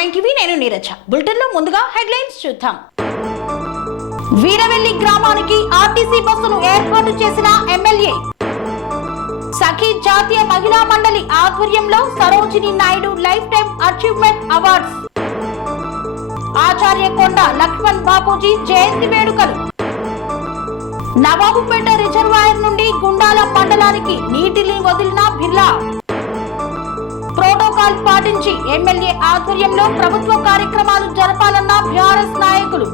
R9 TV నేను Neeraja. Bulletin లో ముందుగా హెడ్లైన్స్ చూద్దాం. వీరవెల్లి గ్రామానికి ఆర్టీసీ బస్సును ఏర్పాటు చేసిన ఎమ్మెల్యే. సఖీ జాతీయ మహిళా మండలి ఆధ్వర్యంలో Sarojini Naidu life time achievement awards. Acharya Konda Laxman Bapuji జయంతి వేడుకలు. నవాబుపేట రిజర్వాయర్ నుండి గుండాల మండలానికి నీటిని వదిలిన బిర్లా. ప్రోటోకాల్ పాటించి ఎమ్మెల్యే ఆధ్వర్యంలో ప్రభుత్వ కార్యక్రమాలు జరపాలన్న బీఆర్ఎస్ నాయకులు.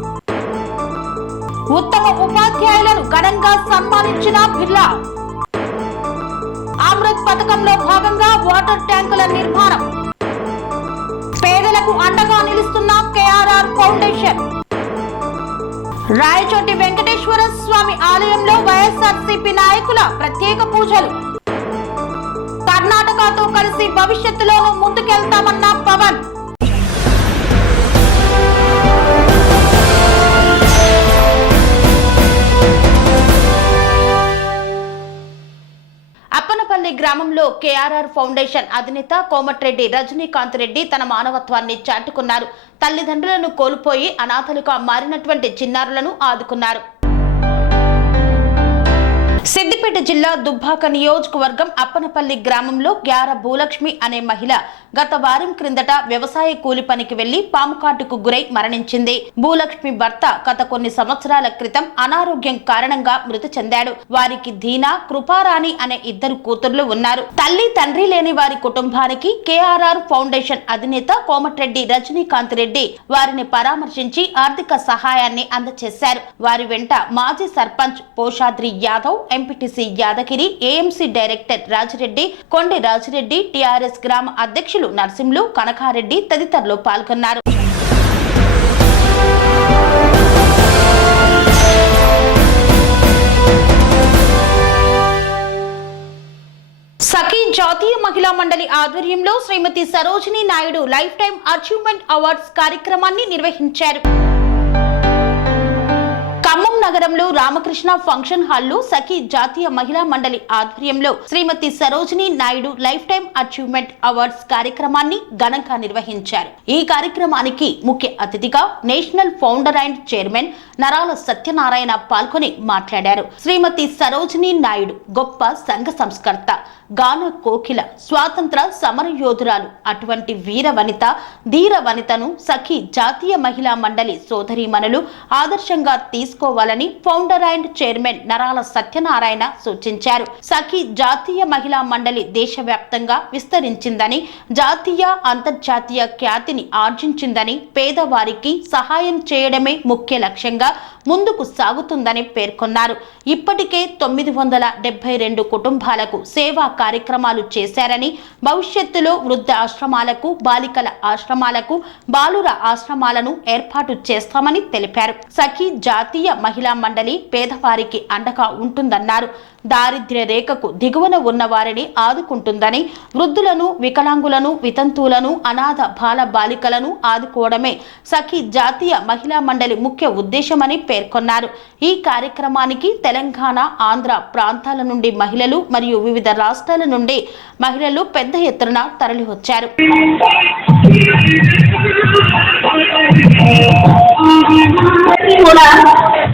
ఉత్తమ ఉపాధ్యాయులను ఘనంగా సన్మానించిన బిర్లా. అమృత్ పథకంలో భాగంగా వాటర్ ట్యాంకుల నిర్మాణం. పేదలకు అండగా నిలుస్తున్న కేఆర్ఆర్ ఫౌండేషన్. రాయచోటి వెంకటేశ్వర స్వామి ఆలయంలో వైఎస్ఆర్సీపీ నాయకుల ప్రత్యేక పూజలు. కర్ణాటకతో కలిసి భవిష్యత్తులోనూ ముందుకెళ్తామన్న పవన్. అప్పనపల్లి గ్రామంలో కేఆర్ఆర్ ఫౌండేషన్ అధినేత కోమటిరెడ్డి రజనీకాంత్ రెడ్డి తన మానవత్వాన్ని చాటుకున్నారు. తల్లిదండ్రులను కోల్పోయి అనాథలుగా మారినటువంటి చిన్నారులను ఆదుకున్నారు. సిద్దిపేట జిల్లా దుబ్బాక నియోజకవర్గం అప్పనపల్లి గ్రామంలో గ్యార భూలక్ష్మి అనే మహిళ గత వారం క్రిందట వ్యవసాయ కూలి పనికి వెళ్లి పాముకాటుకు గురై మరణించింది. భూలక్ష్మి భర్త గత కొన్ని సంవత్సరాల క్రితం అనారోగ్యం కారణంగా మృతి చెందాడు. వారికి దీనా, కృపారాణి అనే ఇద్దరు కూతుర్లు ఉన్నారు. తల్లి తండ్రి లేని వారి కుటుంబానికి కేఆర్ఆర్ ఫౌండేషన్ అధినేత కోమటిరెడ్డి రజనీకాంత్ రెడ్డి వారిని పరామర్శించి ఆర్థిక సహాయాన్ని అందజేశారు. వారి వెంట మాజీ sarpanch Poshadri Yadav, MPTC Yadagiri, AMC director Rajireddy, Kondi Rajireddy, TRS గ్రామ అధ్యక్షులు నర్సింలు, కనకారెడ్డి తదితరులు పాల్గొన్నారు. సఖీ జాతీయ మహిళా మండలి ఆధ్వర్యంలో Shrimati Sarojini Naidu life time achievement awards కార్యక్రమాన్ని నిర్వహించారు. ఖమ్మం నగరంలో రామకృష్ణ ఫంక్షన్ హాల్లో సఖీ జాతీయ మహిళా మండలి ఆధ్వర్యంలో Shrimati Sarojini Naidu life time achievement awards కార్యక్రమాన్ని ఘనంగా నిర్వహించారు. ఈ కార్యక్రమానికి ముఖ్య అతిథిగా నేషనల్ ఫౌండర్ అండ్ చైర్మన్ నరాల సత్యనారాయణ పాల్గొని మాట్లాడారు. శ్రీమతి సరోజిని నాయుడు గొప్ప సంఘ సంస్కర్త, గాన కోకిల, స్వాతంత్ర సమర యోధురాలు. అటువంటి వీర వనిత, ధీర వనితను సఖీ జాతీయ మహిళా మండలి సోదరీమణులు ఆదర్శంగా తీసుకోవాలని ఫౌండర్ అండ్ చైర్మన్ నరాల సత్యనారాయణ సూచించారు. సఖీ జాతీయ మహిళా మండలి దేశవ్యాప్తంగా విస్తరించిందని, జాతీయ అంతర్జాతీయ ఖ్యాతిని ఆర్జించిందని, పేదవారికి సహాయం చేయడమే ముఖ్య లక్ష్యంగా ముందుకు సాగుతుందని పేర్కొన్నారు. ఇప్పటికే 972 కుటుంబాలకు సేవా కార్యక్రమాలు చేశారని, భవిష్యత్తులో వృద్ధ ఆశ్రమాలకు, బాలికల ఆశ్రమాలకు, బాలుర ఆశ్రమాలను ఏర్పాటు చేస్తామని తెలిపారు. సఖీ జాతీయ మహిళా మండలి పేదవారికి అండగా ఉంటుందన్నారు. దారిద్ర్య రేఖకు దిగువన ఉన్న వారిని ఆదుకుంటుందని, వృద్ధులను, వికలాంగులను, వితంతువులను, అనాథ బాల బాలికలను ఆదుకోవడమే సఖీ జాతీయ మహిళా మండలి ముఖ్య ఉద్దేశమని పేర్కొన్నారు. ఈ కార్యక్రమానికి తెలంగాణ, ఆంధ్ర ప్రాంతాల నుండి మహిళలు మరియు వివిధ రాష్ట్రాల నుండి మహిళలు పెద్ద ఎత్తున తరలివచ్చారు.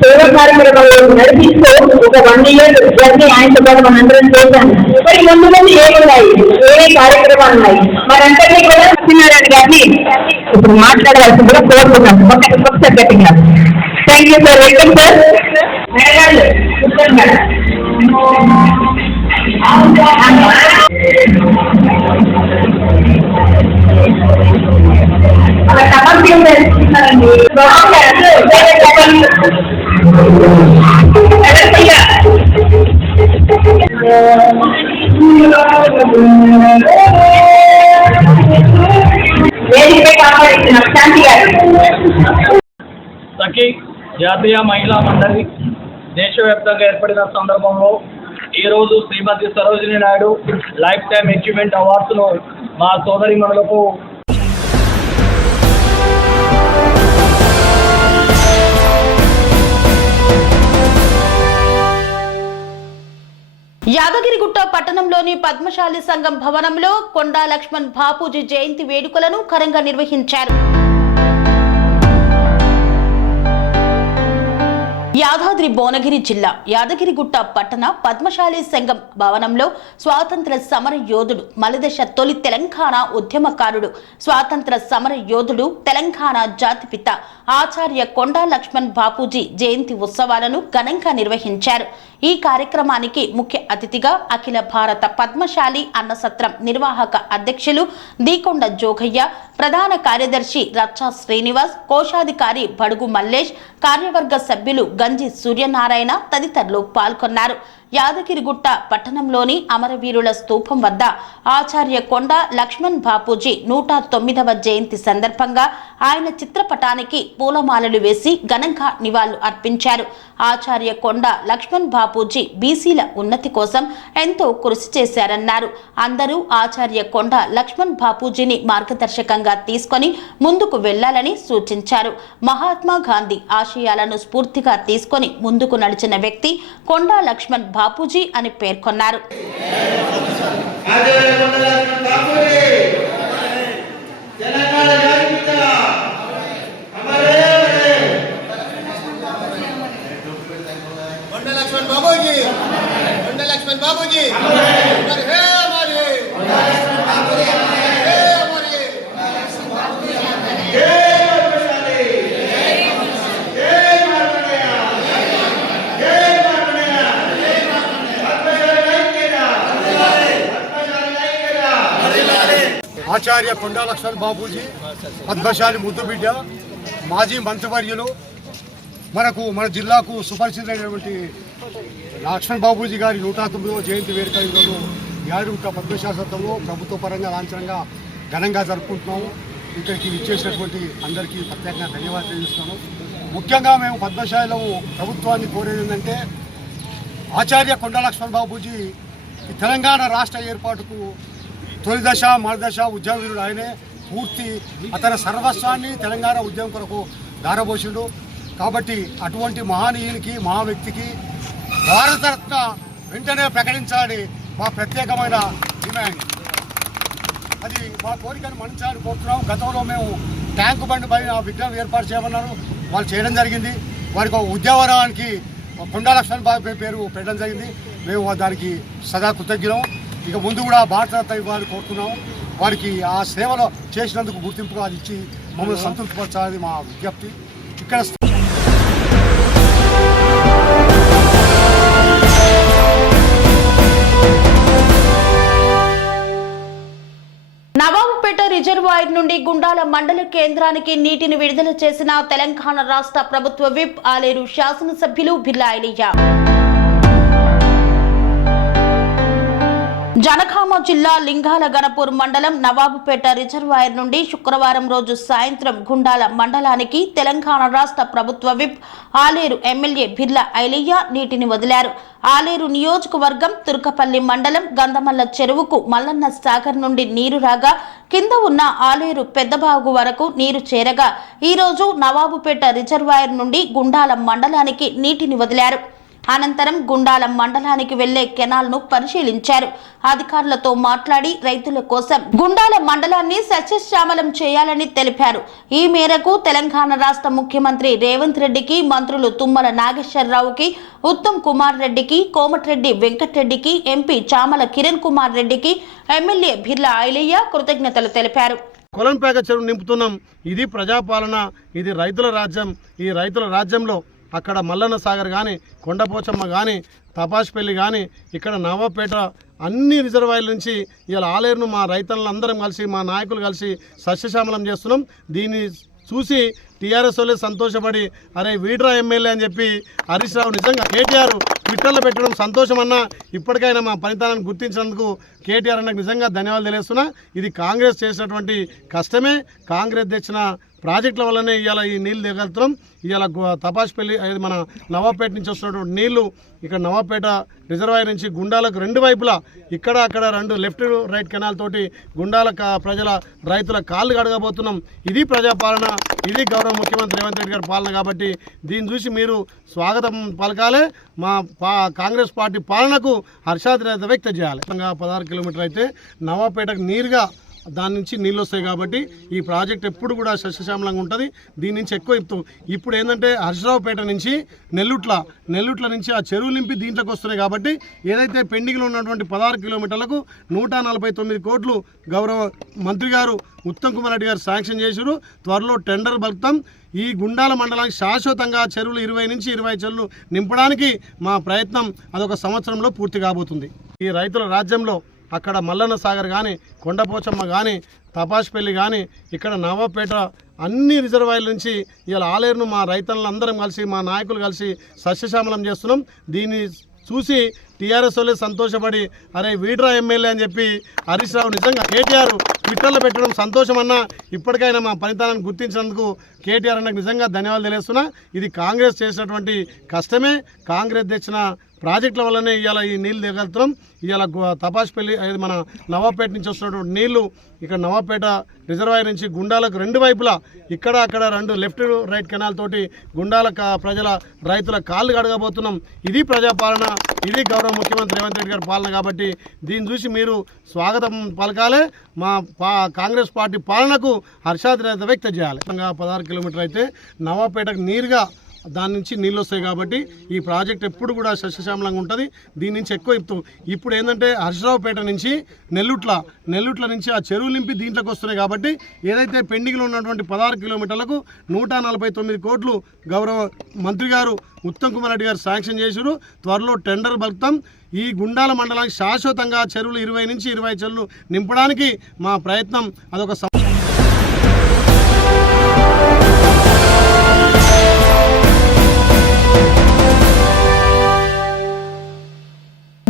సేవ కార్యక్రమాలు నడిపిస్తూ ఒక 1 year జర్నీ ఆయనతో పాటు మనందరం చేశాము. మరి ముందు ముందు ఏమున్నాయి, ఏమే కార్యక్రమాలు ఉన్నాయి, మనందరినీ కూడా సత్యనారాయణ గారిని ఇప్పుడు మాట్లాడవలసి కూడా కోరుతున్నాం. ఒకసారి గట్టిగా thank you sir. Welcome sir. మేడాళ్ళు కూర్చోండి. అలా సమస్య తెలుస్తున్నారండి. సఖీ జాతీయ మహిళా మండలి దేశవ్యాప్తంగా ఏర్పడిన సందర్భంలో ఈరోజు Shrimati Sarojini Naidu life time achievement అవార్డ్స్ను మా సోదరిమణులకు యాదగిరిగుట్ట పట్టణంలోని పద్మశాలి సంఘం భవనంలో కొండా లక్ష్మణ్ బాపూజీ జయంతి వేడుకలను ఘనంగా నిర్వహించారు. యాదాద్రి భువనగిరి జిల్లా యాదగిరిగుట్ట పట్టణ పద్మశాలి సంఘం భవనంలో స్వాతంత్ర సమర యోధుడు మలిదశ తొలి తెలంగాణ ఉద్యమకారుడు స్వాతంత్ర సమర యోధుడు తెలంగాణ జాతిపిత ఆచార్య కొండా లక్ష్మణ్ బాపూజీ జయంతి ఉత్సవాలను ఘనంగా నిర్వహించారు. ఈ కార్యక్రమానికి ముఖ్య అతిథిగా అఖిల భారత పద్మశాలి అన్నసత్రం నిర్వాహక అధ్యక్షులు దీకొండ జోగయ్య, ప్రధాన కార్యదర్శి రచ్చా శ్రీనివాస్, కోశాధికారి బడుగు మల్లేష్, కార్యవర్గ సభ్యులు గంజి సూర్యనారాయణ తదితరులు పాల్గొన్నారు. యాదగిరిగుట్ట పట్టణంలోని అమరవీరుల స్తూపం వద్ద ఆచార్య కొండా లక్ష్మణ్ బాపూజీ 109వ జయంతి సందర్భంగా ఆయన చిత్రపటానికి పూలమాలలు వేసి ఘనంగా నివాళులు అర్పించారు. ఆచార్య కొండా లక్ష్మణ్ బాపూజీ బీసీల ఉన్నతి కోసం ఎంతో కృషి చేశారన్నారు. అందరూ ఆచార్య కొండా లక్ష్మణ్ బాపూజీని మార్గదర్శకంగా తీసుకొని ముందుకు వెళ్లాలని సూచించారు. మహాత్మా గాంధీ ఆశయాలను స్ఫూర్తిగా తీసుకొని ముందుకు నడిచిన వ్యక్తి కొండా లక్ష్మణ్ బాపూజీ అని పేర్కొన్నారు. ఆచార్య కొండా లక్ష్మణ్ బాపూజీ పద్మశాలి ముద్దుబిడ్డ, మాజీ మంత్రివర్యులు, మన జిల్లాకు సుపరిచితమైనటువంటి లక్ష్మణ్ బాపూజీ గారి 109వ జయంతి వేడుక ఈరోజు యాదగిరిగుట్ట పద్మశాసత్వంలో ప్రభుత్వ పరంగా లాంఛనంగా ఘనంగా జరుపుకుంటున్నాము. ఇక్కడికి విచ్చేసినటువంటి అందరికీ ప్రత్యేకంగా ధన్యవాదాలు తెలియజేస్తున్నాము. ముఖ్యంగా మేము పద్మశాలిలో ప్రభుత్వాన్ని కోరేది ఏంటంటే ఆచార్య కొండా లక్ష్మణ్ బాపూజీ ఈ తెలంగాణ రాష్ట్ర ఏర్పాటుకు తొలి దశ మరదశ ఉద్యమవీరుడు ఆయనే. పూర్తి అతని సర్వస్వాన్ని తెలంగాణ ఉద్యమం కొరకు దారబోసిండు. కాబట్టి అటువంటి మహనీయునికి, మహా వ్యక్తికి భారతరత్న వెంటనే ప్రకటించాలని మా ప్రత్యేకమైన డిమాండ్. అది మా కోరికను మన్నించాలని కోరుతున్నాం. గతంలో మేము ట్యాంకు బండి పైన విగ్రహం ఏర్పాటు చేయమన్నారు, వాళ్ళు చేయడం జరిగింది. వారికి ఉద్యమవనానికి కొండా లక్ష్మణ్ బాబు పేరు పెట్టడం జరిగింది. మేము దానికి సదా కృతజ్ఞులం. ఇక ముందు కూడా భారతరత్న ఇవ్వాలని కోరుతున్నాము. వారికి ఆ సేవలో చేసినందుకు గుర్తింపుగా అది ఇచ్చి మమ్మల్ని సంతృప్తిపరచాలని మా విజ్ఞప్తి. ఇక్కడ నవాబుపేట రిజర్వాయర్ నుండి గుండాల మండల కేంద్రానికి నీటిని విడుదల చేసిన తెలంగాణ రాష్ట్ర ప్రభుత్వ విప్ ఆలేరు శాసనసభ్యులు బిర్లా ఐలయ్య. జనగామ జిల్లా లింగాల గణపూర్ మండలం నవాబుపేట రిజర్వాయర్ నుండి శుక్రవారం రోజు సాయంత్రం గుండాల మండలానికి తెలంగాణ రాష్ట్ర ప్రభుత్వ విప్ ఆలేరు ఎమ్మెల్యే బిర్లా ఐలయ్య నీటిని వదిలారు. ఆలేరు నియోజకవర్గం తుర్కపల్లి మండలం గంధమల్ల చెరువుకు మల్లన్న సాగర్ నుండి నీరు రాగా కింద ఉన్న ఆలేరు పెద్దబాగు వరకు నీరు చేరగా ఈరోజు నవాబుపేట రిజర్వాయర్ నుండి గుండాల మండలానికి నీటిని వదిలారు. అనంతరం గుండాల మండలానికి వెళ్లే కెనాల్ను పరిశీలించారు. అధికారులతో మాట్లాడి రైతుల కోసం గుండాల మండలాన్ని సస్యశ్యామలం చేయాలని తెలిపారు. ఈ మేరకు తెలంగాణ రాష్ట్ర ముఖ్యమంత్రి రేవంత్ రెడ్డికి, మంత్రులు తుమ్మల నాగేశ్వరరావుకి, ఉత్తమ్ కుమార్ రెడ్డికి, కోమటిరెడ్డి వెంకటరెడ్డికి, ఎంపీ చామల కిరణ్ కుమార్ రెడ్డికి ఎమ్మెల్యే బిర్లా ఐలయ్య కృతజ్ఞతలు తెలిపారు. కొలంపేక చెరువు నింపుతున్నాం. ఇది ప్రజాపాలన, ఇది రైతుల రాజ్యం. ఈ రైతుల రాజ్యంలో అక్కడ మల్లన్న సాగర్ కానీ, కొండపోచమ్మ కానీ, తపాష్పల్లి కానీ, ఇక్కడ నవాబుపేట అన్ని రిజర్వాయర్ల నుంచి ఇలా ఆలేరును మా రైతులందరం కలిసి, మా నాయకులు కలిసి సస్యశ్యామలం చేస్తున్నాం. దీన్ని చూసి టీఆర్ఎస్ వాళ్ళే సంతోషపడి అరే వీడ్రా ఎమ్మెల్యే అని చెప్పి హరీష్ రావు నిజంగా కేటీఆర్ ట్విట్టర్లో పెట్టడం సంతోషమన్నా. ఇప్పటికైనా మా ఫలితాలను గుర్తించినందుకు కేటీఆర్ అన్నకు నిజంగా ధన్యవాదాలు తెలియజేస్తున్నా. ఇది కాంగ్రెస్ చేసినటువంటి కష్టమే. కాంగ్రెస్ తెచ్చిన ప్రాజెక్టుల వల్లనే ఇవాళ ఈ నీళ్ళు దిగలుగుతున్నాం. ఇవాళ తపాస్పల్లి మన నవాపేట నుంచి వస్తున్నటువంటి నీళ్లు ఇక్కడ నవాపేట రిజర్వాయర్ నుంచి గుండాలకు రెండు వైపులా ఇక్కడ అక్కడ రెండు లెఫ్ట్ రైట్ కెనాల్ తోటి గుండాల ప్రజల రైతుల కాళ్ళు కడగబోతున్నాం. ఇది ప్రజాపాలన, ఇది గౌరవ ముఖ్యమంత్రి రేవంత్ రెడ్డి గారి పాలన. కాబట్టి దీన్ని చూసి మీరు స్వాగతం పలకాలే, మా కాంగ్రెస్ పార్టీ పాలనకు హర్షాతిరేకత వ్యక్తం చేయాలి. 16 కిలోమీటర్ అయితే నవాపేటకు నీరుగా దాని నుంచి నీళ్ళు వస్తాయి. కాబట్టి ఈ ప్రాజెక్ట్ ఎప్పుడు కూడా సస్యశ్యామలంగా ఉంటుంది. దీని నుంచి ఎక్కువ ఇప్పుడు ఏంటంటే హర్షరావుపేట నుంచి నెల్లుట్ల నుంచి ఆ చెరువులు నింపి దీంట్లోకి వస్తున్నాయి. కాబట్టి ఏదైతే పెండింగ్లో ఉన్నటువంటి 16 కిలోమీటర్లకు 149 కోట్లు గౌరవ మంత్రి గారు ఉత్తమ్ కుమార్ రెడ్డి గారు శాంక్షన్ చేశారు. త్వరలో టెండర్ బలుపుతాం. ఈ గుండాల మండలానికి శాశ్వతంగా చెరువులు 20 నుంచి 20 చెరువులు నింపడానికి మా ప్రయత్నం అదొక సంవత్సరంలో పూర్తి కాబోతుంది. ఈ రైతుల రాజ్యంలో అక్కడ మల్లన్న సాగర్ కానీ, కొండపోచమ్మ కానీ, తపాస్పల్లి కానీ, ఇక్కడ నవాపేట అన్ని రిజర్వాయర్ల నుంచి ఇలా ఆలేరును మా రైతులందరం కలిసి, మా నాయకులు కలిసి సస్యశ్యామలం చేస్తున్నాం. దీన్ని చూసి టీఆర్ఎస్ వాళ్ళే సంతోషపడి అరే వీడ్రా ఎమ్మెల్యే అని చెప్పి హరీష్ రావు నిజంగా కేటీఆర్ ట్విట్టర్లో పెట్టడం సంతోషమన్నా, ఇప్పటికైనా మా పనితనాన్ని గుర్తించినందుకు కేటీఆర్ అన్నకు నిజంగా ధన్యవాదాలు తెలియస్తున్నా. ఇది కాంగ్రెస్ చేసినటువంటి కష్టమే, కాంగ్రెస్ తెచ్చిన ప్రాజెక్టుల వల్లనే ఇవాళ ఈ నీళ్ళు దిగలుగుతున్నాం. ఇవాళ తపాస్పల్లి మన నవాపేట నుంచి వస్తున్నటువంటి నీళ్లు ఇక్కడ నవాపేట రిజర్వాయర్ నుంచి గుండాలకు రెండు వైపులా ఇక్కడ అక్కడ రెండు లెఫ్ట్ రైట్ కెనాల్ తోటి గుండాల ప్రజల రైతుల కాళ్ళు కడగబోతున్నాం. ఇది ప్రజాపాలన, ఇది గౌరవ ముఖ్యమంత్రి రేవంత్ రెడ్డి గారి పాలన. కాబట్టి దీన్ని చూసి మీరు స్వాగతం పలకాలే, మా కాంగ్రెస్ పార్టీ పాలనకు హర్షాతిరేకత వ్యక్తం చేయాలి. 16 కిలోమీటర్ అయితే నవాపేటకు నీరుగా దాని నుంచి నీళ్ళు వస్తాయి. కాబట్టి ఈ ప్రాజెక్ట్ ఎప్పుడు కూడా సస్యశ్యామలంగా ఉంటుంది. దీని నుంచి ఎక్కువ ఇప్పుడు ఏంటంటే హర్షరావుపేట నుంచి నెల్లుట్ల నుంచి ఆ చెరువులు నింపి దీంట్లోకి వస్తున్నాయి. కాబట్టి ఏదైతే పెండింగ్లో ఉన్నటువంటి 16 కిలోమీటర్లకు 149 కోట్లు గౌరవ మంత్రి గారు ఉత్తమ్ కుమార్ రెడ్డి గారు శాంక్షన్ చేశారు. త్వరలో టెండర్ బలుపుతాం. ఈ గుండాల మండలానికి శాశ్వతంగా చెరువులు 20 నుంచి 20 చెరువులు నింపడానికి మా ప్రయత్నం అదొక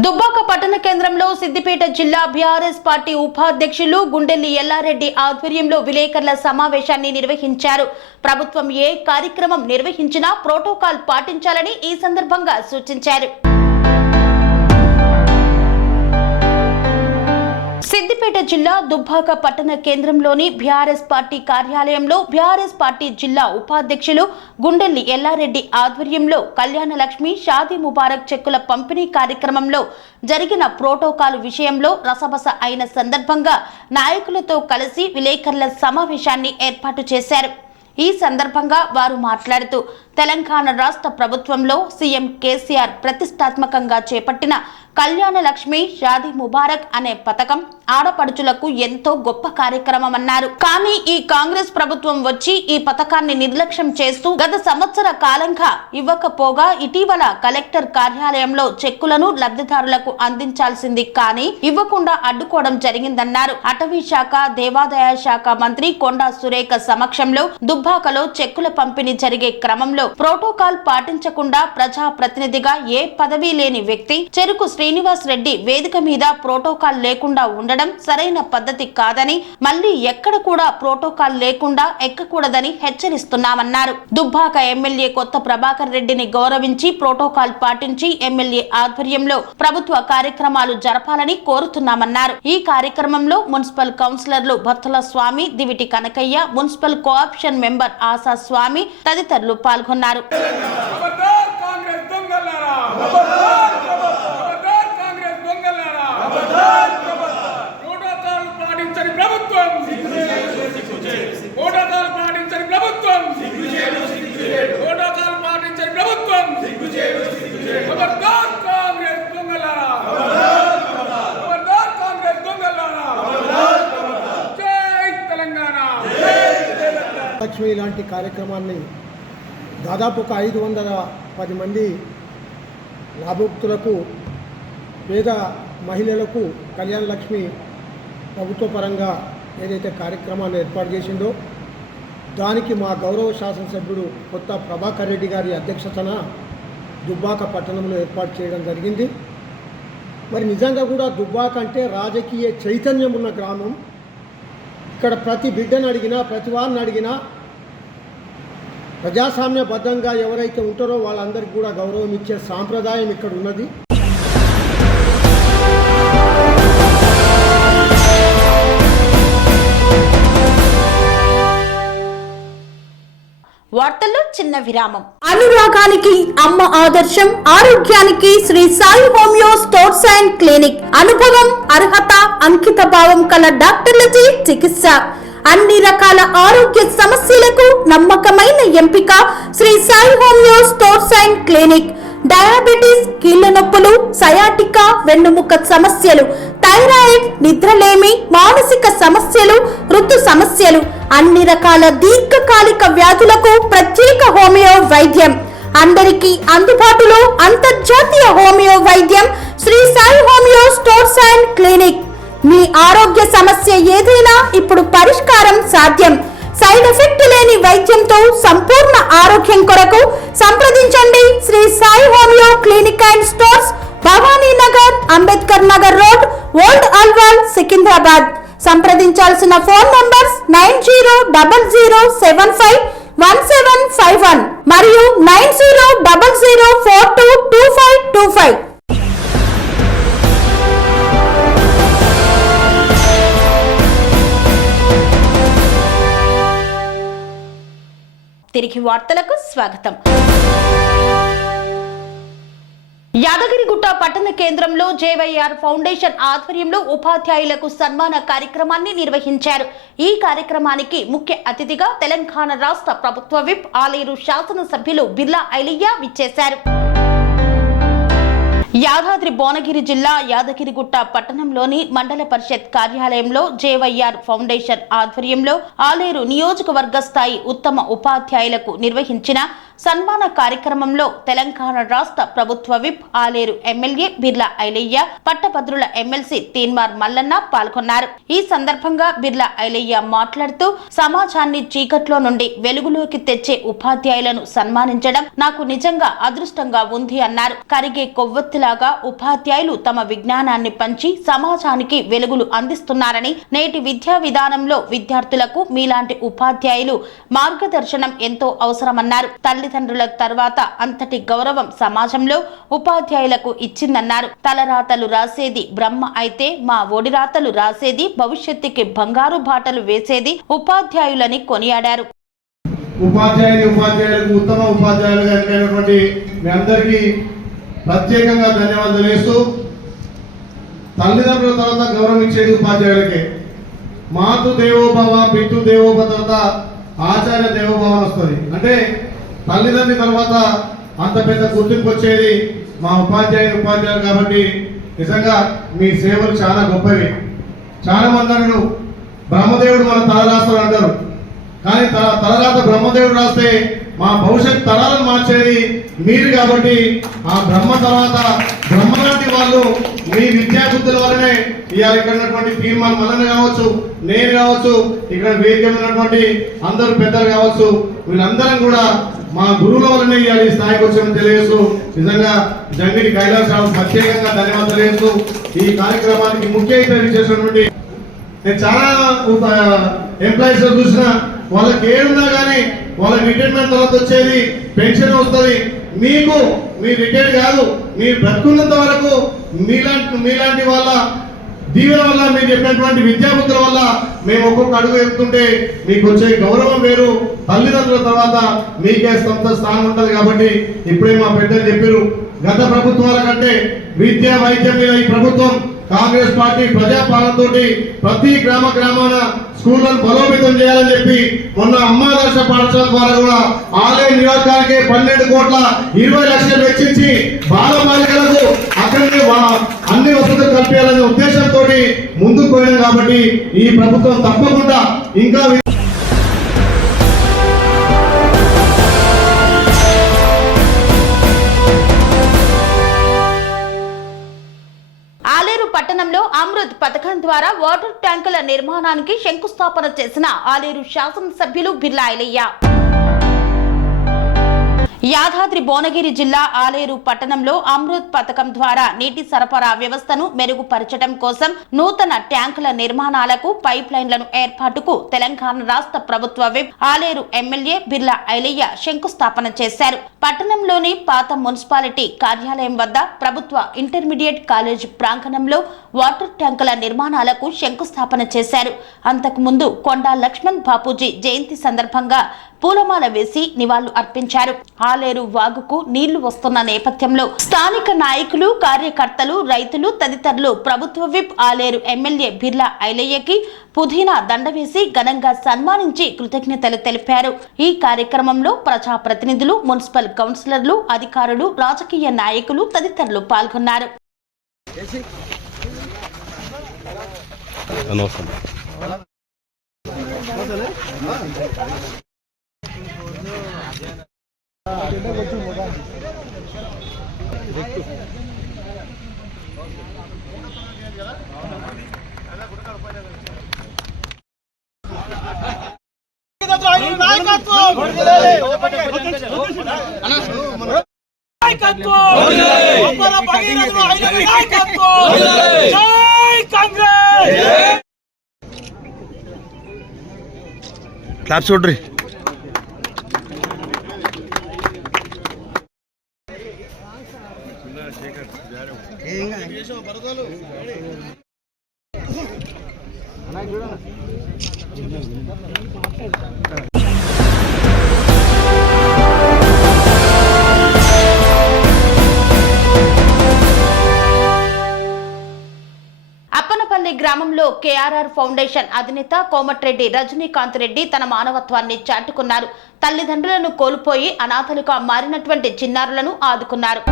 దుబ్బాక పట్టణ కేంద్రంలో సిద్దిపేట జిల్లా బీఆర్ఎస్ పార్టీ ఉపాధ్యక్షులు గుండెల్లి ఎల్లారెడ్డి ఆధ్వర్యంలో విలేకరుల సమావేశాన్ని నిర్వహించారు. ప్రభుత్వం ఏ కార్యక్రమం నిర్వహించినా ప్రోటోకాల్ పాటించాలని ఈ సందర్భంగా సూచించారు. సిద్దిపేట జిల్లా దుబ్బాక పట్టణ కేంద్రంలోని బీఆర్ఎస్ పార్టీ కార్యాలయంలో బీఆర్ఎస్ పార్టీ జిల్లా ఉపాధ్యక్షులు గుండెల్లి ఎల్లారెడ్డి ఆధ్వర్యంలో కళ్యాణ లక్ష్మి షాదీ ముబారక్ చెక్కుల పంపిణీ కార్యక్రమంలో జరిగిన ప్రోటోకాల్ విషయంలో రసబస అయిన సందర్భంగా నాయకులతో కలిసి విలేకరుల సమావేశాన్ని ఏర్పాటు చేశారు. ఈ సందర్భంగా వారు మాట్లాడుతూ తెలంగాణ రాష్ట్ర ప్రభుత్వంలో సీఎం కేసీఆర్ ప్రతిష్టాత్మకంగా చేపట్టిన కళ్యాణ లక్ష్మి షాదీ ముబారక్ అనే పథకం ఆడపడుచులకు ఎంతో గొప్ప కార్యక్రమం అన్నారు. కానీ ఈ కాంగ్రెస్ ప్రభుత్వం వచ్చి ఈ పథకాన్ని నిర్లక్ష్యం చేస్తూ గత సంవత్సర కాలంగా ఇవ్వకపోగా ఇటీవల కలెక్టర్ కార్యాలయంలో చెక్కులను లబ్ధిదారులకు అందించాల్సింది కానీ ఇవ్వకుండా అడ్డుకోవడం జరిగిందన్నారు. అటవీ శాఖ దేవాదాయ శాఖ మంత్రి కొండా సురేఖ సమక్షంలో దుబ్బాకలో చెక్కుల పంపిణీ జరిగే క్రమంలో ప్రోటోకాల్ పాటించకుండా ప్రజా ప్రతినిధిగా ఏ పదవి లేని వ్యక్తి చెరుకు శ్రీనివాస్ రెడ్డి వేదిక మీద ప్రోటోకాల్ లేకుండా ఉండడం సరైన పద్ధతి కాదని, మళ్లీ ఎక్కడ కూడా ప్రోటోకాల్ లేకుండా ఎక్కకూడదని హెచ్చరిస్తున్నామన్నారు. దుబ్బాక ఎమ్మెల్యే కొత్త ప్రభాకర్ రెడ్డిని గౌరవించి ప్రోటోకాల్ పాటించి ఎమ్మెల్యే ఆధ్వర్యంలో ప్రభుత్వ కార్యక్రమాలు జరపాలని కోరుతున్నామన్నారు. ఈ కార్యక్రమంలో మున్సిపల్ కౌన్సిలర్లు Bhartala Swamy, Diviti Kanakaiah, municipal co-option member Asha Swamy తదితరులు పాల్గొన్నారు. లక్ష్మి ఇలాంటి కార్యక్రమాన్ని దాదాపు ఒక 510 మంది లాభోక్తులకు, పేద మహిళలకు కళ్యాణ లక్ష్మి ప్రభుత్వ పరంగా ఏదైతే కార్యక్రమాన్ని ఏర్పాటు చేసిందో దానికి మా గౌరవ శాసనసభ్యుడు కొత్త ప్రభాకర్ రెడ్డి గారి అధ్యక్షతన దుబ్బాక పట్టణంలో ఏర్పాటు చేయడం జరిగింది. మరి నిజంగా కూడా దుబ్బాక అంటే రాజకీయ చైతన్యం ఉన్న గ్రామం. ఇక్కడ ప్రతి బిడ్డను అడిగినా, ప్రతి వారిని అడిగినా ప్రజాస్వామ్యబద్ధంగా ఎవరైతే ఉంటారో వాళ్ళందరికీ కూడా గౌరవం ఇచ్చే సాంప్రదాయం ఇక్కడ ఉన్నది. వార్తల్లో చిన్న విరామం. అనురాగానికి అమ్మ ఆదర్శం, ఆరోగ్యానికి Sri Sai homeo stores and clinic. అనుభవం, అర్హత, అంకిత భావం కల డాక్టర్లచే చికిత్స. అన్ని రకాల ఆరోగ్య సమస్యలకు నమ్మకమైన ఎంపిక Sri Sai homeo stores and clinic. Diabetes, కీళ్ల నొప్పులు, సయాటికా, వెన్నుముక సమస్యలు, థైరాయిడ్, నిద్రలేమి, మానసిక సమస్యలు, ఋతు సమస్యలు, అన్ని రకాల దీర్ఘకాలిక వ్యాధులకు ప్రత్యేక హోమియో వైద్యం. అందరికీ అందుబాటులో అంతర్జాతీయ హోమియో వైద్యం Sri Sai homeo stores and clinic. మీ ఆరోగ్య సమస్య ఏదైనా ఇప్పుడు పరిష్కారం సాధ్యం. సైడ్ ఎఫెక్ట్ లేని వైద్యంతో సంపూర్ణ ఆరోగ్యం కొరకు సంప్రదించండి Sri Sai homeo clinic and stores, Bhavani Nagar, Ambedkar Nagar road, old Alwal, Secunderabad. సంప్రదించాల్సిన ఫోన్ నంబర్స్ 9000751751 మరియు 9000422525. తిరిగి వార్తలకు స్వాగతం. యాదగిరిగుట్ట పట్టణ కేంద్రంలో జేవైఆర్ ఫౌండేషన్ ఆధ్వర్యంలో ఉపాధ్యాయులకు సన్మాన కార్యక్రమాన్ని నిర్వహించారు. ఈ కార్యక్రమానికి ముఖ్య అతిథిగా తెలంగాణ రాష్ట్ర ప్రభుత్వ విప్ ఆలేరు శాసనసభ్యులు బిర్లా ఐలయ్య విచ్చేశారు. యాదాద్రి భువనగిరి జిల్లా యాదగిరిగుట్ట పట్టణంలోని మండల పరిషత్ కార్యాలయంలో జేవైఆర్ ఫౌండేషన్ ఆధ్వర్యంలో ఆలేరు నియోజకవర్గ స్థాయి ఉత్తమ ఉపాధ్యాయులకు నిర్వహించిన సన్మాన కార్యక్రమంలో తెలంగాణ రాష్ట్ర ప్రభుత్వ విప్ ఆలేరు ఎమ్మెల్యే బిర్లా ఐలయ్య, పట్టభద్రుల ఎమ్మెల్సీ తీన్మార్ మల్లన్న పాల్గొన్నారు. ఈ సందర్భంగా బిర్లా ఐలయ్య మాట్లాడుతూ సమాజాన్ని చీకట్లో నుండి వెలుగులోకి తెచ్చే ఉపాధ్యాయులను సన్మానించడం నాకు నిజంగా అదృష్టంగా ఉంది అన్నారు. కరిగే కొవ్వొత్తిలాగా ఉపాధ్యాయులు తమ విజ్ఞానాన్ని పంచి సమాజానికి వెలుగులు అందిస్తున్నారని, నేటి విద్యా విధానంలో విద్యార్థులకు మీలాంటి ఉపాధ్యాయులు మార్గదర్శనం ఎంతో అవసరమన్నారు. తల్లిదండ్రుల తర్వాత అంతటి గౌరవం సమాజంలో ఉపాధ్యాయులకు ఇచ్చిందన్నారు. తలరాతలు రాసేది బ్రహ్మ అయితే మా ఒడిరాతలు రాసేది, భవిష్యత్తుకి బంగారు బాటలు వేసేది ఉపాధ్యాయులని కొనియాడారు. ఉపాధ్యాయులకు ఉత్తమ ఉపాధ్యాయులుగా ఎన్నికైనటువంటి మీ అందరికీ ప్రత్యేకంగా ధన్యవాదాలు తెలియజేస్తూ, తల్లిదండ్రుల తర్వాత గౌరవం ఇచ్చేది ఉపాధ్యాయులకే. మాతృ దేవోభవ, పితృ దేవోభవ తర్వాత ఆచార్య దేవోభవ వస్తుంది. అంటే తల్లిదండ్రుల తర్వాత అంత పెద్ద గుర్తింపు వచ్చేది మా ఉపాధ్యాయులు కాబట్టి నిజంగా మీ సేవలు చాలా గొప్పవి. చాలా మంది అన్నారు బ్రహ్మదేవుడు మన తల రాస్తాడు అంటారు, కానీ తలరాత బ్రహ్మదేవుడు రాస్తే మా భవిష్యత్ తరాలను మార్చేది మీరు కాబట్టి ఆ బ్రహ్మ తర్వాత బ్రహ్మ లాంటి వాళ్ళు మీ విద్యాబుద్ధుల వల్లనే ఇవాళ ఇక్కడ ఉన్నటువంటి తీర్మానం మల్లన్న కావచ్చు, నేను కావచ్చు, ఇక్కడ వేదిక ఉన్నటువంటి అందరూ పెద్దలు కావచ్చు, వీళ్ళందరం కూడా మా గురువుల వల్లనే ఇవాళ ఈ స్థాయికి వచ్చామని తెలియజేస్తూ నిజంగా జంగిడి కైలాసరావు ప్రత్యేకంగా ధన్యవాదాలు తెలియజేస్తూ ఈ కార్యక్రమానికి ముఖ్య అతిథి చేసినటువంటి నేను చాలా ఎంప్లాయీస్ చూసిన వాళ్ళకి ఏడున్నా కానీ వాళ్ళకి రిటైర్మెంట్ తర్వాత వచ్చేది పెన్షన్ వస్తుంది. మీకు మీ రిటైర్ కాదు, మీరు బ్రతుకున్నంత వరకు మీలాంటి వాళ్ళ దీవెన వల్ల, మీరు చెప్పినటువంటి విద్యాబుద్ధుల వల్ల మేము ఒక్కొక్క అడుగు ఎత్తుంటే మీకు వచ్చే గౌరవం వేరు. తల్లిదండ్రుల తర్వాత మీకే సొంత స్థానం ఉంటుంది కాబట్టి ఇప్పుడే మా పెద్దలు చెప్పారు, గత ప్రభుత్వాల కంటే విద్యా వైద్యం మీద ఈ ప్రభుత్వం కాంగ్రెస్ పార్టీ ప్రజాపాలనతో ప్రతి గ్రామాన స్కూళ్లను బలోపేతం చేయాలని చెప్పి మొన్న అమ్మాదర్శ పాఠశాల ద్వారా కూడా ఆలయ నియోజకానికి 12,20,00,000 వెచ్చించి బాలబాలికలకు అక్కడికి అన్ని వసతులు కల్పించాలనే ఉద్దేశంతో ముందుకు పోయినాం. కాబట్టి ఈ ప్రభుత్వం తప్పకుండా ఇంకా పట్టణంలో అమృత్ పథకం ద్వారా వాటర్ ట్యాంకుల నిర్మాణానికి శంకుస్థాపన చేసిన ఆలేరు శాసనసభ్యులు బిర్లా ఐలయ్య. యాదాద్రి భువనగిరి జిల్లా ఆలేరు పట్టణంలో అమృత్ పథకం ద్వారా నీటి సరఫరా వ్యవస్థను మెరుగుపరచడం కోసం నూతన ట్యాంకుల నిర్మాణాలకు పైప్ లైన్లను ఏర్పాటుకు తెలంగాణ రాష్ట్ర ప్రభుత్వ విప్ ఆలేరు ఎమ్మెల్యే బిర్లా ఐలయ్య శంకుస్థాపన చేశారు. పట్టణంలోని పాత మున్సిపాలిటీ కార్యాలయం వద్ద ప్రభుత్వ ఇంటర్మీడియట్ కాలేజ్ ప్రాంగణంలో వాటర్ ట్యాంకుల నిర్మాణాలకు శంకుస్థాపన చేశారు. అంతకుముందు కొండా లక్ష్మణ్ బాపూజీ జయంతి సందర్భంగా పూలమాల వేసి నివాళులు అర్పించారు. ఆలేరు వాగుకు నీళ్లు వస్తున్న నేపథ్యంలో స్థానిక నాయకులు, కార్యకర్తలు, రైతులు తదితరులు ప్రభుత్వ విప్ ఆలేరు ఎమ్మెల్యే బిర్లా ఐలయ్యకి పుదీనా దండ వేసి ఘనంగా సన్మానించి కృతజ్ఞతలు తెలిపారు. ఈ కార్యక్రమంలో ప్రజాప్రతినిధులు, మున్సిపల్ కౌన్సిలర్లు, అధికారులు, రాజకీయ నాయకులు తదితరులు పాల్గొన్నారు. క్లాప్స్ చూడ్రి. అప్పనపల్లి గ్రామంలో కేఆర్ఆర్ ఫౌండేషన్ అధినేత కోమటిరెడ్డి రజనీకాంత్ రెడ్డి తన మానవత్వాన్ని చాటుకున్నారు. తల్లిదండ్రులను కోల్పోయి అనాథలుగా మారినటువంటి చిన్నారులను ఆదుకున్నారు.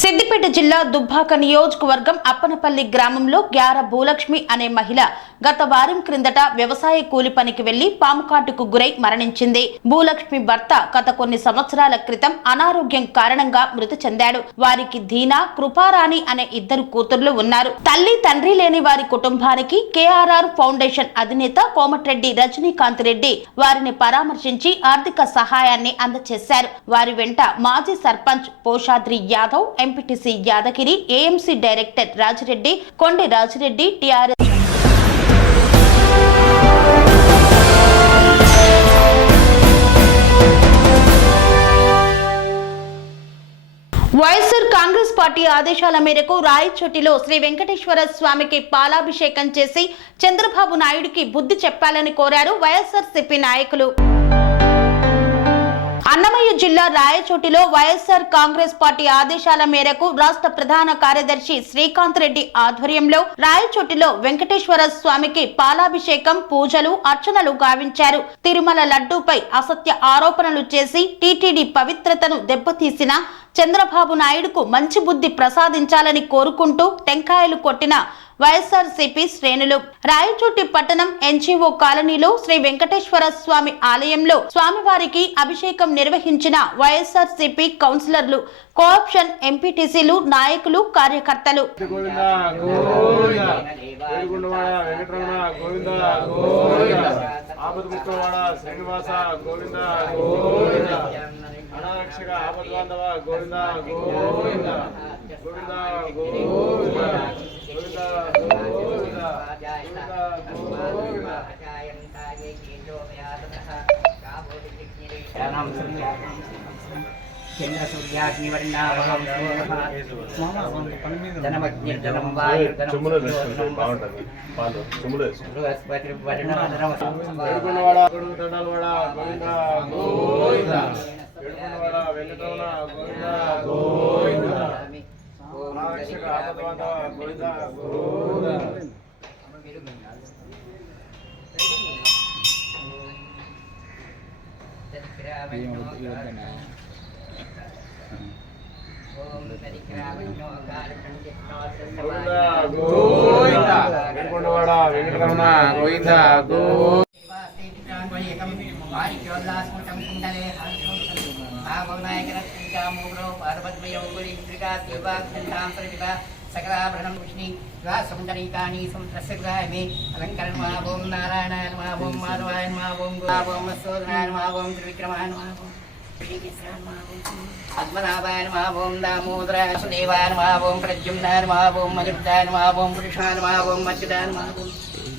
సిద్దిపేట జిల్లా దుబ్బాక నియోజకవర్గం అప్పనపల్లి గ్రామంలో గ్యార భూలక్ష్మి అనే మహిళ గత వారం క్రిందట వ్యవసాయ కూలి పనికి వెళ్లి పాముకాటుకు గురై మరణించింది. భూలక్ష్మి భర్త గత కొన్ని సంవత్సరాల క్రితం అనారోగ్యం కారణంగా మృతి చెందాడు. వారికి దీనా, కృపారాణి అనే ఇద్దరు కూతుర్లు ఉన్నారు. తల్లి, తండ్రి లేని వారి కుటుంబానికి కేఆర్ఆర్ ఫౌండేషన్ అధినేత కోమటిరెడ్డి రజనీకాంత్ రెడ్డి వారిని పరామర్శించి ఆర్థిక సహాయాన్ని అందజేశారు. వారి వెంట మాజీ sarpanch Poshadri Yadav, MPTC Yadagiri, AMC director Rajireddy, Kondi Rajireddy, TRS YSR Congress party ఆదేశాల మేరకు రాయచోటిలో శ్రీ వెంకటేశ్వర స్వామికి పాలాభిషేకం చేసి చంద్రబాబు నాయుడుకి బుద్ధి చెప్పాలని కోరారు వైఎస్ఆర్సీపీ నాయకులు. అన్నమయ్య జిల్లా రాయచోటిలో వైఎస్ఆర్ కాంగ్రెస్ పార్టీ ఆదేశాల మేరకు రాష్ట్ర ప్రధాన కార్యదర్శి శ్రీకాంత్ రెడ్డి ఆధ్వర్యంలో రాయచోటిలో వెంకటేశ్వర స్వామికి పాలాభిషేకం, పూజలు, అర్చనలు గావించారు. తిరుమల లడ్డూపై అసత్య ఆరోపణలు చేసి టీటీడీ పవిత్రతను దెబ్బతీసిన చంద్రబాబు నాయుడుకు మంచి బుద్ధి ప్రసాదించాలని కోరుకుంటూ టెంకాయలు కొట్టిన వైఎస్ఆర్సీపీ శ్రేణులు. రాయచోటి పట్టణం ఎన్జీఓ కాలనీలో శ్రీ వెంకటేశ్వర స్వామి ఆలయంలో స్వామివారికి అభిషేకం నిర్వహించిన వైఎస్ఆర్సీపీ కౌన్సిలర్లు, కోఆప్షన్ ఎంపీటీసీలు, నాయకులు, కార్యకర్తలు. అనారక్షక ఆపద్బాంధవ గోవింద గోవింద గోవింద గోవింద గోవింద గోవింద వెంకటరమణ గోవింద గోవింద అనారక్షక ఆపద్బాంధవ గోవింద గోవింద గోవింద వెంకటవాడ వెంకటరమణ గోవింద గోవింద सकलाभरणं विष्णि सुंदरीकानि समुद्रस्यग्रामे अलंकरण ओम नारायणाय नमः ओम माधवाय नमः ओम गोविंदाय नमः ओम त्रिविक्रमाय नमः పద్మనాభాయ నమః ఓం దామోదరాయ సుదేవాయ నమః ఓం ప్రద్యుమ్నాయ నమః ఓం మధుర్దాయ నమః ఓం పురుషాయ నమః ఓం మధ్యుదాయ నమః ఓం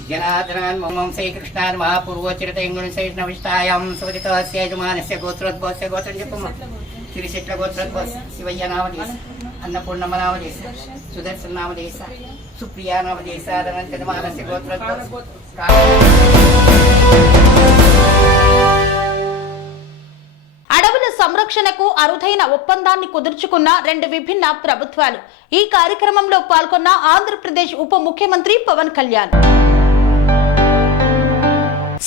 జనార్దనాయ నమః ఓం శ్రీకృష్ణాయ నమః పూర్వోచ్చరితైంగుణశైష్ణవిష్టాయాం సువరితస్య యజమానస్య గోత్రోద్భవస్య గోత్రం చెప్పమ్మ తిరిశెట్ల గోత్రోద్భవస్య శివయ్య నామదేశ అన్నపూర్ణమ్మ నామదేశ సుదర్శన నామదేశ సుప్రియా నామదేశ అనంతమానస్య గోత్రోద్భవస్య అడవుల సంరక్షణకు అరుదైన ఒప్పందాన్ని కుదుర్చుకున్న రెండు విభిన్న ప్రభుత్వాలు. ఈ కార్యక్రమంలో పాల్గొన్న ఆంధ్రప్రదేశ్ ఉప ముఖ్యమంత్రి పవన్ కళ్యాణ్.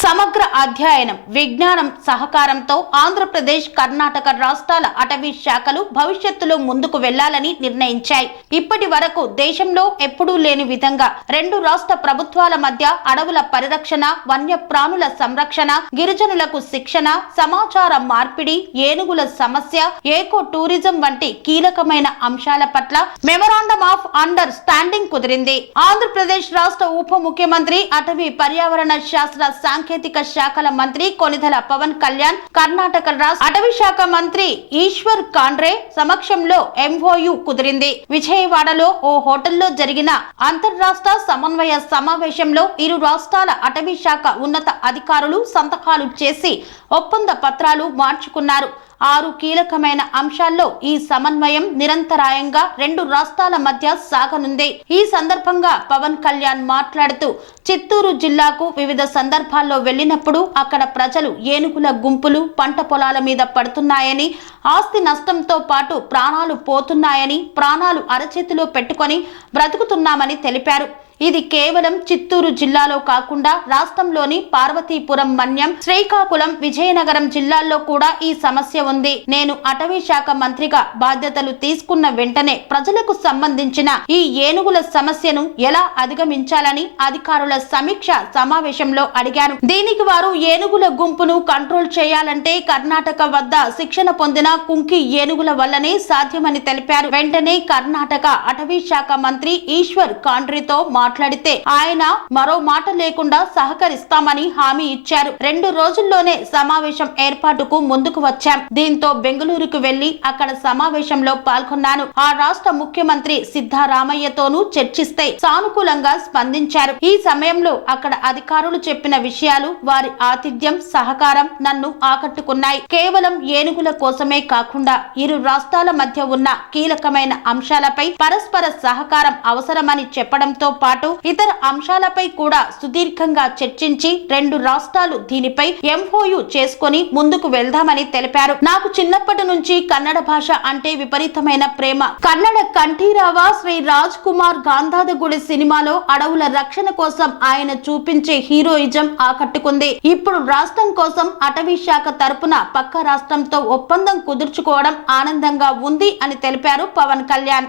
సమగ్ర అధ్యయనం, విజ్ఞానం సహకారంతో ఆంధ్రప్రదేశ్, కర్ణాటక రాష్ట్రాల అటవీ శాఖలు భవిష్యత్తులో ముందుకు వెళ్లాలని నిర్ణయించాయి. ఇప్పటి వరకు దేశంలో ఎప్పుడూ లేని విధంగా రెండు రాష్ట్ర ప్రభుత్వాల మధ్య అడవుల పరిరక్షణ, వన్యప్రాణుల సంరక్షణ, గిరిజనులకు శిక్షణ, సమాచార మార్పిడి, ఏనుగుల సమస్య, ఏకో టూరిజం వంటి కీలకమైన అంశాల పట్ల మెమరాండం ఆఫ్ అండర్ స్టాండింగ్ కుదిరింది. ఆంధ్రప్రదేశ్ రాష్ట్ర ఉప ముఖ్యమంత్రి, అటవీ పర్యావరణ శాస్త్ర సాంకేతిక శాఖల మంత్రి కొనిదెల పవన్ కళ్యాణ్, కర్ణాటక రాష్ట్ర అటవీ శాఖ మంత్రి ఈశ్వర్ ఖండ్రే సమక్షంలో MOU కుదిరింది. విజయవాడలో ఓ హోటల్లో జరిగిన అంతర్రాష్ట్ర సమన్వయ సమావేశంలో ఇరు రాష్ట్రాల అటవీ శాఖ ఉన్నత అధికారులు సంతకాలు చేసి ఒప్పంద పత్రాలు మార్చుకున్నారు. 6 కీలకమైన అంశాల్లో ఈ సమన్వయం నిరంతరాయంగా రెండు రాష్ట్రాల మధ్య సాగనుంది. ఈ సందర్భంగా పవన్ కళ్యాణ్ మాట్లాడుతూ, చిత్తూరు జిల్లాకు వివిధ సందర్భాల్లో వెళ్లినప్పుడు అక్కడ ప్రజలు ఏనుగుల గుంపులు పంట పొలాల మీద పడుతున్నాయని, ఆస్తి నష్టంతో పాటు ప్రాణాలు పోతున్నాయని, ప్రాణాలు అరచేతిలో పెట్టుకొని బ్రతుకుతున్నామని తెలిపారు. ఇది కేవలం చిత్తూరు జిల్లాలో కాకుండా రాష్ట్రంలోని పార్వతీపురం, మన్యం, శ్రీకాకుళం, విజయనగరం జిల్లాల్లో కూడా ఈ సమస్య ఉంది. నేను అటవీ శాఖ మంత్రిగా బాధ్యతలు తీసుకున్న వెంటనే ప్రజలకు సంబంధించిన ఈ ఏనుగుల సమస్యను ఎలా అధిగమించాలని అధికారుల సమీక్ష సమావేశంలో అడిగాను. దీనికి వారు ఏనుగుల గుంపును కంట్రోల్ చేయాలంటే కర్ణాటక వద్ద శిక్షణ పొందిన కుంకి ఏనుగుల వల్లనే సాధ్యమని తెలిపారు. వెంటనే కర్ణాటక అటవీ శాఖ మంత్రి ఈశ్వర్ ఖండ్రేతో మాట్లాడితే ఆయన మరో మాట లేకుండా సహకరిస్తామని హామీ ఇచ్చారు. 2 రోజుల్లోనే సమావేశం ఏర్పాటుకు ముందుకు వచ్చాం. దీంతో బెంగళూరుకు వెళ్లి అక్కడ సమావేశంలో పాల్గొన్నాను. ఆ రాష్ట్ర ముఖ్యమంత్రి సిద్ధరామయ్యతోనూ చర్చిస్తే సానుకూలంగా స్పందించారు. ఈ సమయంలో అక్కడ అధికారులు చెప్పిన విషయాలు, వారి ఆతిథ్యం, సహకారం నన్ను ఆకట్టుకున్నాయి. కేవలం ఏనుగుల కోసమే కాకుండా ఇరు రాష్ట్రాల మధ్య ఉన్న కీలకమైన అంశాలపై పరస్పర సహకారం అవసరమని చెప్పడంతో పాటు ఇతర అంశాలపై కూడా సుదీర్ఘంగా చర్చించి రెండు రాష్ట్రాలు దీనిపై MOU చేసుకొని ముందుకు వెళ్దామని తెలిపారు. నాకు చిన్నప్పటి నుంచి కన్నడ భాష అంటే విపరీతమైన ప్రేమ. కన్నడ కంఠీరావ శ్రీ రాజ్ కుమార్ గాంధాదగుడి సినిమాలో అడవుల రక్షణ కోసం ఆయన చూపించే హీరోయిజం ఆకట్టుకుంది. ఇప్పుడు రాష్ట్రం కోసం అటవీ శాఖ తరపున పక్క రాష్ట్రంతో ఒప్పందం కుదుర్చుకోవడం ఆనందంగా ఉంది అని తెలిపారు పవన్ కళ్యాణ్.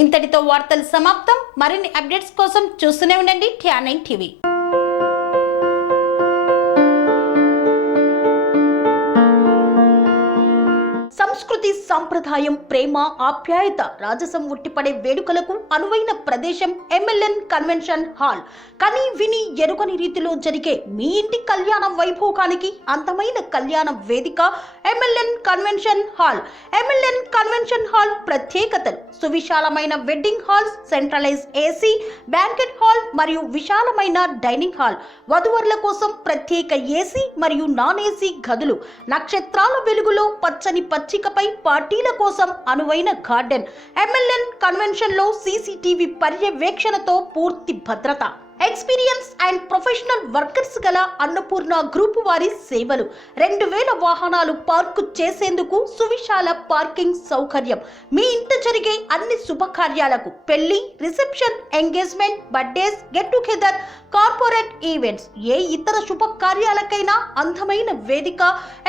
ఇంతటితో వార్తలు సమాప్తం. మరిన్ని అప్డేట్స్ కోసం చూస్తూనే ఉండండి TR9 TV. సంస్కృతి, సంప్రదాయం, ప్రేమ, ఆప్యాయత, రాజసం ఉట్టిపడే వేడుకలకు అనువైన ప్రదేశం MLN కన్వెన్షన్ హాల్. కని విని ఎరుగని రీతిలో జరిగే మీ ఇంటి కళ్యాణ వైభోగానికి అందమైన కళ్యాణ వేదిక MLN convention hall. MLN convention hall ప్రత్యేకతలు: సువిశాలమైన wedding halls, centralise AC, banquet hall మరియు విశాలమైన డైనింగ్ హాల్. వధువరుల కోసం ప్రత్యేక AC మరియు నాన్ AC గదులు. నక్షత్రాల వెలుగులో పచ్చని పచ్చికపై పార్టీల కోసం అనువైన గార్డెన్. MLN కన్వెన్షన్ లో CCTV పర్యవేక్షణతో పూర్తి భద్రత. ఎక్స్పీరియన్స్ అండ్ ప్రొఫెషనల్ వర్కర్స్ గల అన్నపూర్ణ గ్రూప్ వారి సేవలు. 2000 వాహనాలు పార్కు చేసేందుకు సువిశాల పార్కింగ్ సౌకర్యం. మీ ఇంట జరిగే అన్ని శుభకార్యాలకు, పెళ్లి, reception, engagement, birthdays, get together, corporate events, ఏ ఇతర శుభకార్యాలకైనా అందమైన వేదిక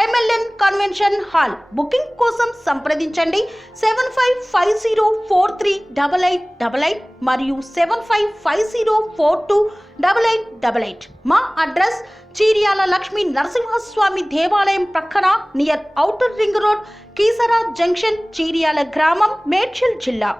MLN కన్వెన్షన్ హాల్. బుకింగ్ కోసం సంప్రదించండి 7550438888 మరియు 7550428888. మా అడ్రస్ చీర్యాల లక్ష్మీ నరసింహస్వామి దేవాలయం ప్రక్కన, near outer ring road, Keesara junction, Cheeryal గ్రామం, మేడ్చల్ జిల్లా.